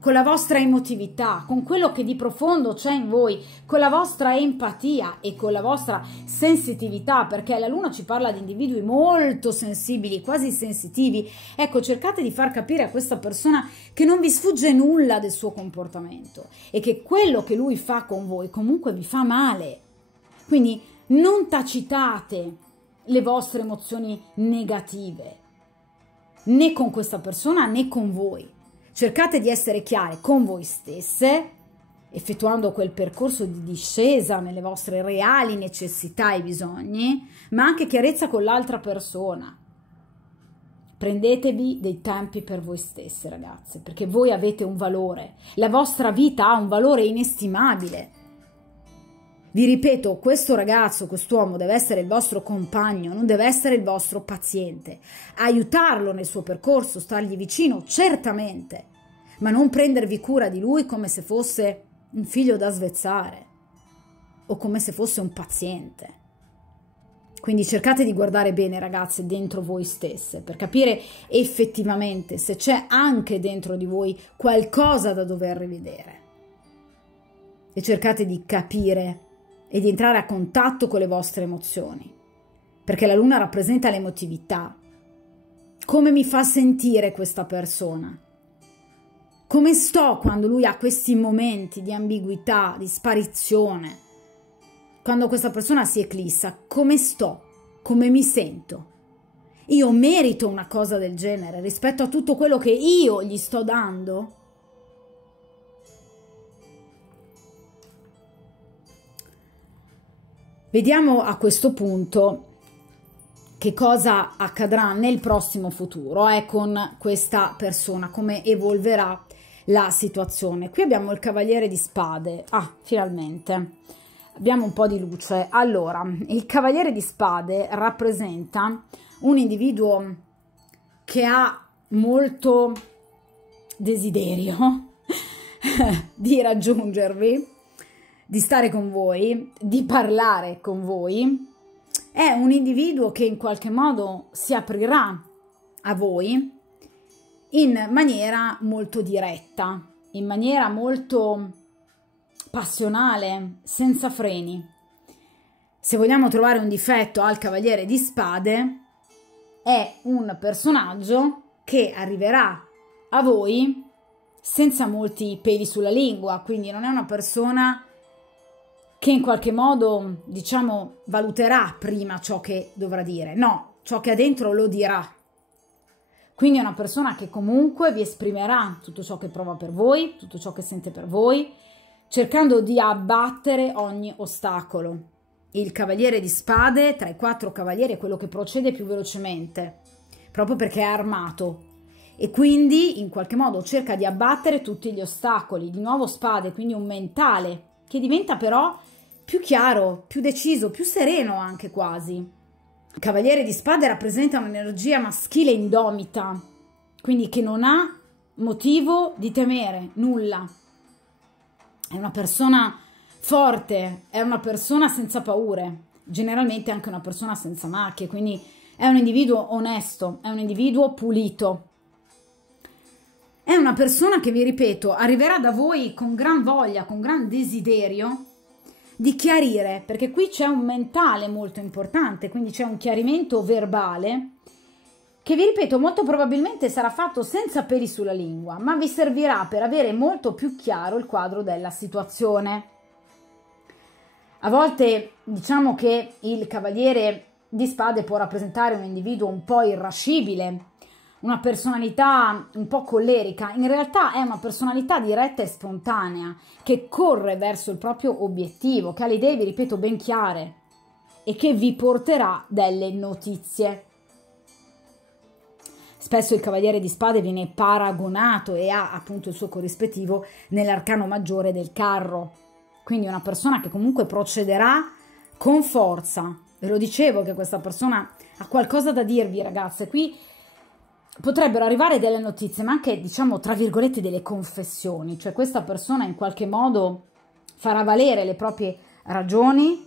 con la vostra emotività, con quello che di profondo c'è in voi, con la vostra empatia e con la vostra sensitività, perché la luna ci parla di individui molto sensibili, quasi sensitivi. Ecco, cercate di far capire a questa persona che non vi sfugge nulla del suo comportamento e che quello che lui fa con voi comunque vi fa male. Quindi non tacitate le vostre emozioni negative, né con questa persona né con voi. Cercate di essere chiare con voi stesse, effettuando quel percorso di discesa nelle vostre reali necessità e bisogni, ma anche chiarezza con l'altra persona. Prendetevi dei tempi per voi stesse, ragazze, perché voi avete un valore, la vostra vita ha un valore inestimabile. Vi ripeto, questo ragazzo, quest'uomo deve essere il vostro compagno, non deve essere il vostro paziente. Aiutarlo nel suo percorso, stargli vicino, certamente, ma non prendervi cura di lui come se fosse un figlio da svezzare o come se fosse un paziente. Quindi cercate di guardare bene, ragazze, dentro voi stesse per capire effettivamente se c'è anche dentro di voi qualcosa da dover rivedere. E cercate di capire e di entrare a contatto con le vostre emozioni, perché la luna rappresenta l'emotività. Come mi fa sentire questa persona? Come sto quando lui ha questi momenti di ambiguità, di sparizione? Quando questa persona si eclissa, come sto? Come mi sento? Io merito una cosa del genere rispetto a tutto quello che io gli sto dando? Vediamo a questo punto che cosa accadrà nel prossimo futuro con questa persona, come evolverà la situazione. Qui abbiamo il Cavaliere di Spade. Finalmente abbiamo un po' di luce. Allora, il Cavaliere di Spade rappresenta un individuo che ha molto desiderio di raggiungervi, di stare con voi, di parlare con voi. È un individuo che in qualche modo si aprirà a voi in maniera molto diretta, in maniera molto passionale, senza freni. Se vogliamo trovare un difetto al Cavaliere di Spade, è un personaggio che arriverà a voi senza molti peli sulla lingua, quindi non è una persona che in qualche modo, diciamo, valuterà prima ciò che dovrà dire. No, ciò che ha dentro lo dirà. Quindi è una persona che comunque vi esprimerà tutto ciò che prova per voi, tutto ciò che sente per voi, cercando di abbattere ogni ostacolo. Il Cavaliere di Spade, tra i 4 cavalieri, è quello che procede più velocemente, proprio perché è armato. E quindi, in qualche modo, cerca di abbattere tutti gli ostacoli. Di nuovo Spade, quindi un mentale, che diventa però più chiaro, più deciso, più sereno anche quasi. Il Cavaliere di Spade rappresenta un'energia maschile indomita, quindi che non ha motivo di temere nulla. È una persona forte, è una persona senza paure, generalmente anche una persona senza macchie, quindi È un individuo onesto, è un individuo pulito. È una persona che, vi ripeto, arriverà da voi con gran voglia, con gran desiderio di chiarire, perché qui c'è un mentale molto importante, quindi c'è un chiarimento verbale che, vi ripeto, molto probabilmente sarà fatto senza peli sulla lingua, ma vi servirà per avere molto più chiaro il quadro della situazione. A volte diciamo che il cavaliere di spade può rappresentare un individuo un po' irascibile, una personalità un po' collerica. In realtà è una personalità diretta e spontanea che corre verso il proprio obiettivo, che ha le idee, vi ripeto, ben chiare e che vi porterà delle notizie. Spesso il cavaliere di spade viene paragonato e ha appunto il suo corrispettivo nell'arcano maggiore del carro, quindi una persona che comunque procederà con forza. Ve lo dicevo che questa persona ha qualcosa da dirvi, ragazze. Qui potrebbero arrivare delle notizie, ma anche, diciamo, tra virgolette, delle confessioni, cioè questa persona in qualche modo farà valere le proprie ragioni,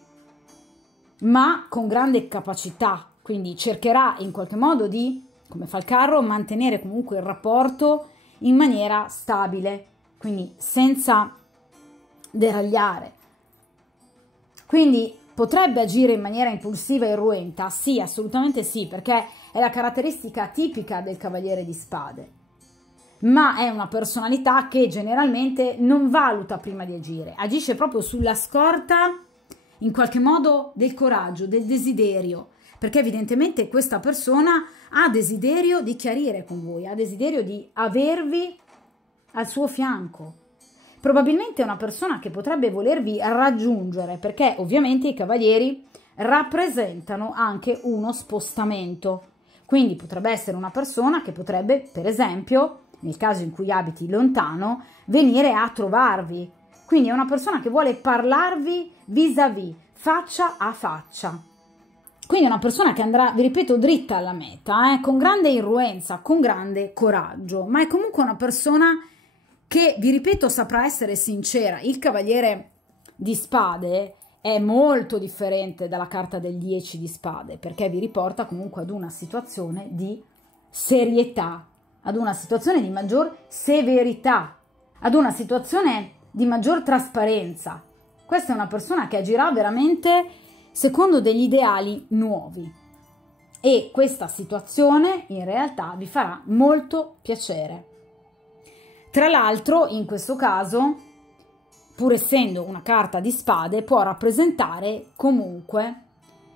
ma con grande capacità, quindi cercherà in qualche modo di, come fa il carro, mantenere comunque il rapporto in maniera stabile, quindi senza deragliare. Quindi potrebbe agire in maniera impulsiva e irruenta? Sì, assolutamente sì, perché è la caratteristica tipica del cavaliere di spade, ma è una personalità che generalmente non valuta prima di agire, agisce proprio sulla scorta in qualche modo del coraggio, del desiderio, perché evidentemente questa persona ha desiderio di chiarire con voi, ha desiderio di avervi al suo fianco. Probabilmente è una persona che potrebbe volervi raggiungere, perché ovviamente i cavalieri rappresentano anche uno spostamento. Quindi potrebbe essere una persona che potrebbe, per esempio, nel caso in cui abiti lontano, venire a trovarvi. Quindi è una persona che vuole parlarvi vis-à-vis, faccia a faccia. Quindi è una persona che andrà, vi ripeto, dritta alla meta, con grande irruenza, con grande coraggio, ma è comunque una persona che, vi ripeto, saprà essere sincera. Il cavaliere di spade è molto differente dalla carta del 10 di spade, perché vi riporta comunque ad una situazione di serietà, ad una situazione di maggior severità, ad una situazione di maggior trasparenza. Questa è una persona che agirà veramente secondo degli ideali nuovi e questa situazione in realtà vi farà molto piacere. Tra l'altro, in questo caso, pur essendo una carta di spade, può rappresentare comunque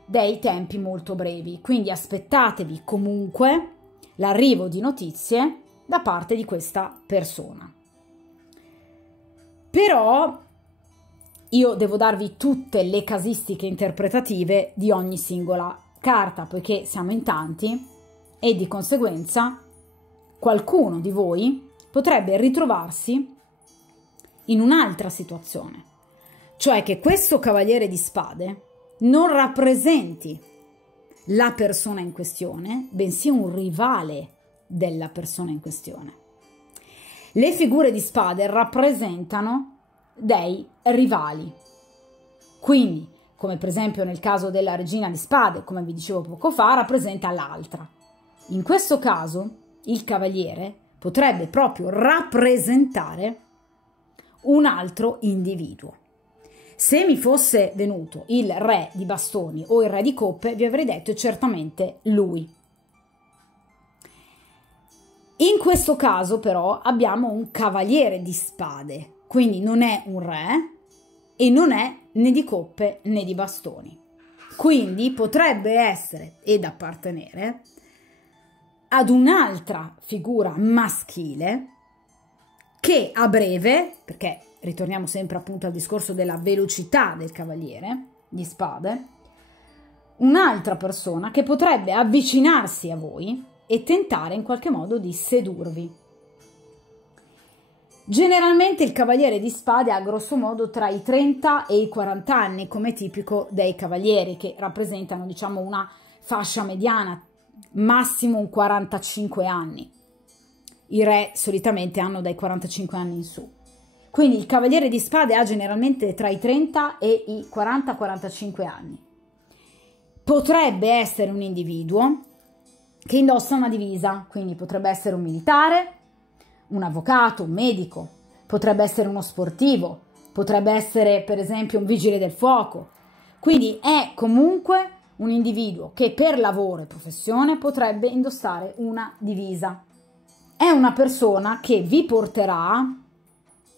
dei tempi molto brevi, quindi aspettatevi comunque l'arrivo di notizie da parte di questa persona. Però io devo darvi tutte le casistiche interpretative di ogni singola carta, poiché siamo in tanti e di conseguenza qualcuno di voi potrebbe ritrovarsi in un'altra situazione, cioè che questo cavaliere di spade non rappresenti la persona in questione, bensì un rivale della persona in questione. Le figure di spade rappresentano dei rivali, quindi, come per esempio nel caso della regina di spade, come vi dicevo poco fa, rappresenta l'altra. In questo caso il cavaliere potrebbe proprio rappresentare un altro individuo. Se mi fosse venuto il re di bastoni o il re di coppe, vi avrei detto certamente lui. In questo caso però abbiamo un cavaliere di spade, quindi non è un re e non è né di coppe né di bastoni. Quindi potrebbe essere ed appartenere ad un'altra figura maschile che a breve, perché ritorniamo sempre appunto al discorso della velocità del cavaliere di spade, un'altra persona che potrebbe avvicinarsi a voi e tentare in qualche modo di sedurvi. Generalmente il cavaliere di spade ha grosso modo tra i 30 e i 40 anni, come tipico dei cavalieri, che rappresentano, diciamo, una fascia mediana, massimo un 45 anni. I re solitamente hanno dai 45 anni in su. Quindi il cavaliere di spade ha generalmente tra i 30 e i 40-45 anni. potrebbe essere un individuo che indossa una divisa, quindi potrebbe essere un militare, un avvocato, un medico, potrebbe essere uno sportivo, potrebbe essere per esempio un vigile del fuoco. Quindi è comunque un individuo che per lavoro e professione potrebbe indossare una divisa. È una persona che vi porterà,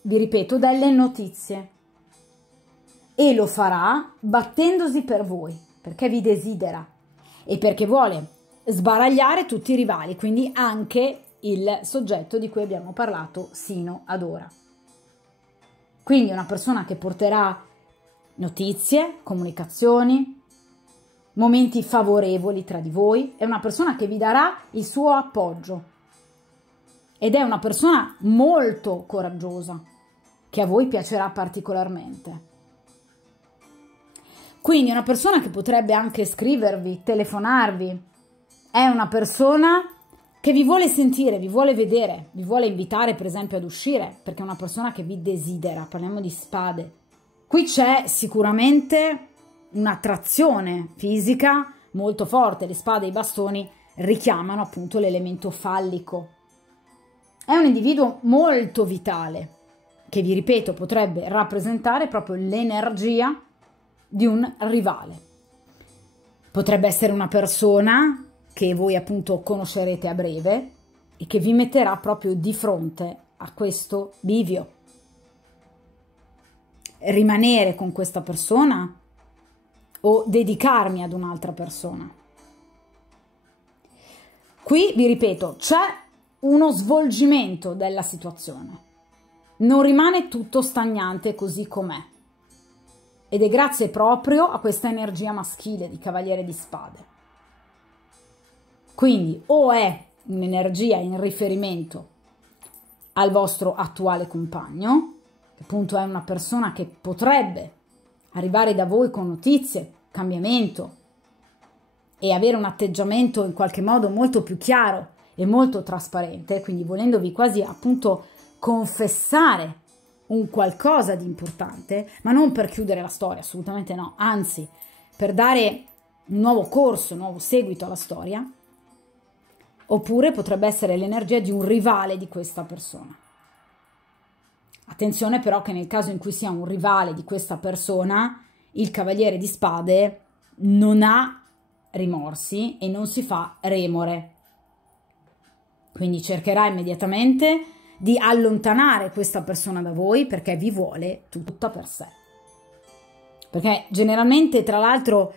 vi ripeto, delle notizie, e lo farà battendosi per voi, perché vi desidera e perché vuole sbaragliare tutti i rivali, quindi anche il soggetto di cui abbiamo parlato sino ad ora. Quindi è una persona che porterà notizie, comunicazioni, momenti favorevoli tra di voi, è una persona che vi darà il suo appoggio ed è una persona molto coraggiosa che a voi piacerà particolarmente. Quindi è una persona che potrebbe anche scrivervi, telefonarvi, è una persona che vi vuole sentire, vi vuole vedere, vi vuole invitare per esempio ad uscire, perché è una persona che vi desidera, parliamo di spade. Qui c'è sicuramente un'attrazione fisica molto forte, le spade e i bastoni richiamano appunto l'elemento fallico. È un individuo molto vitale, che vi ripeto potrebbe rappresentare proprio l'energia di un rivale. Potrebbe essere una persona che voi appunto conoscerete a breve e che vi metterà proprio di fronte a questo bivio. Rimanere con questa persona o dedicarmi ad un'altra persona. Qui vi ripeto, c'è uno svolgimento della situazione. Non rimane tutto stagnante così com'è. Ed è grazie proprio a questa energia maschile di Cavaliere di Spade. Quindi o è un'energia in riferimento al vostro attuale compagno, che appunto è una persona che potrebbe arrivare da voi con notizie, cambiamento e avere un atteggiamento in qualche modo molto più chiaro e molto trasparente, quindi volendovi quasi appunto confessare un qualcosa di importante, ma non per chiudere la storia, assolutamente no, anzi per dare un nuovo corso, un nuovo seguito alla storia. Oppure potrebbe essere l'energia di un rivale di questa persona. Attenzione però che nel caso in cui sia un rivale di questa persona, il Cavaliere di Spade non ha rimorsi e non si fa remore. Quindi cercherà immediatamente di allontanare questa persona da voi perché vi vuole tutta per sé. Perché generalmente, tra l'altro,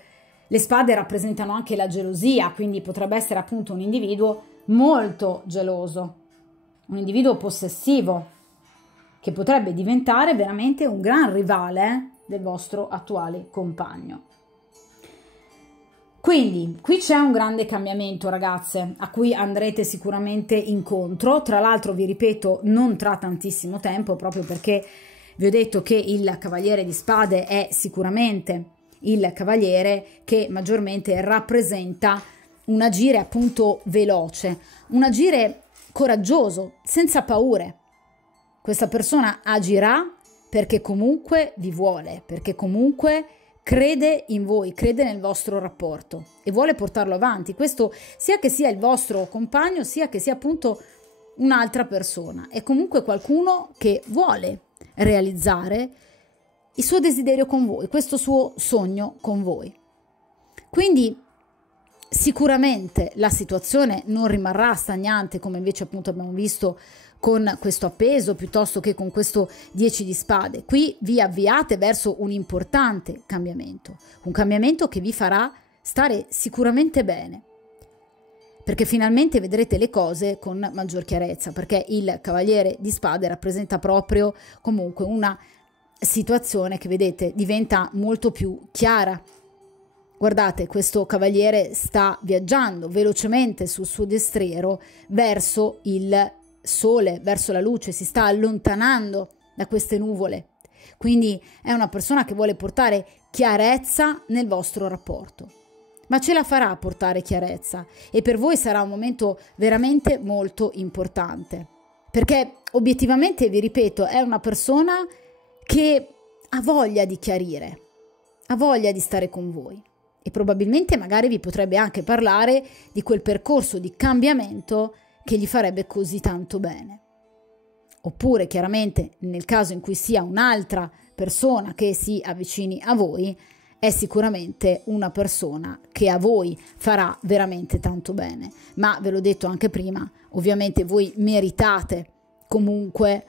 le spade rappresentano anche la gelosia, quindi potrebbe essere appunto un individuo molto geloso, un individuo possessivo, che potrebbe diventare veramente un gran rivale del vostro attuale compagno. Quindi qui c'è un grande cambiamento, ragazze, a cui andrete sicuramente incontro. Tra l'altro, vi ripeto, non tra tantissimo tempo, proprio perché vi ho detto che il Cavaliere di Spade è sicuramente il cavaliere che maggiormente rappresenta un agire appunto veloce, un agire coraggioso, senza paure. Questa persona agirà perché comunque vi vuole, perché comunque crede in voi, crede nel vostro rapporto e vuole portarlo avanti. Questo sia che sia il vostro compagno, sia che sia appunto un'altra persona. È comunque qualcuno che vuole realizzare il suo desiderio con voi, questo suo sogno con voi. Quindi sicuramente la situazione non rimarrà stagnante come invece appunto abbiamo visto con questo appeso piuttosto che con questo 10 di spade. Qui vi avviate verso un importante cambiamento, un cambiamento che vi farà stare sicuramente bene, perché finalmente vedrete le cose con maggior chiarezza, perché il Cavaliere di Spade rappresenta proprio comunque una situazione che vedete diventa molto più chiara. Guardate, questo cavaliere sta viaggiando velocemente sul suo destriero verso il sole, verso la luce, si sta allontanando da queste nuvole. Quindi è una persona che vuole portare chiarezza nel vostro rapporto. Ma ce la farà a portare chiarezza e per voi sarà un momento veramente molto importante. Perché obiettivamente, vi ripeto, è una persona che ha voglia di chiarire, ha voglia di stare con voi e probabilmente magari vi potrebbe anche parlare di quel percorso di cambiamento che gli farebbe così tanto bene. Oppure chiaramente nel caso in cui sia un'altra persona che si avvicini a voi, è sicuramente una persona che a voi farà veramente tanto bene. Ma ve l'ho detto anche prima, ovviamente voi meritate comunque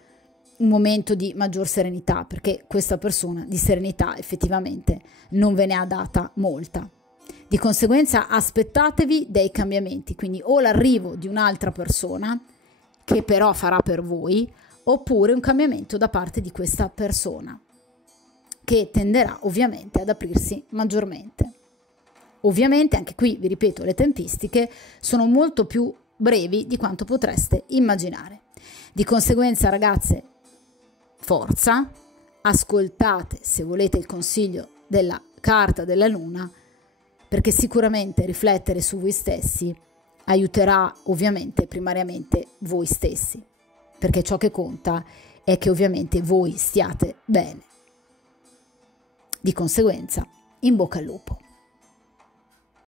un momento di maggior serenità, perché questa persona di serenità effettivamente non ve ne ha data molta. Di conseguenza aspettatevi dei cambiamenti, quindi o l'arrivo di un'altra persona che però farà per voi, oppure un cambiamento da parte di questa persona che tenderà ovviamente ad aprirsi maggiormente. Ovviamente anche qui, vi ripeto, le tempistiche sono molto più brevi di quanto potreste immaginare. Di conseguenza, ragazze, forza, ascoltate se volete il consiglio della carta della luna, perché sicuramente riflettere su voi stessi aiuterà ovviamente primariamente voi stessi, perché ciò che conta è che ovviamente voi stiate bene. Di conseguenza, in bocca al lupo.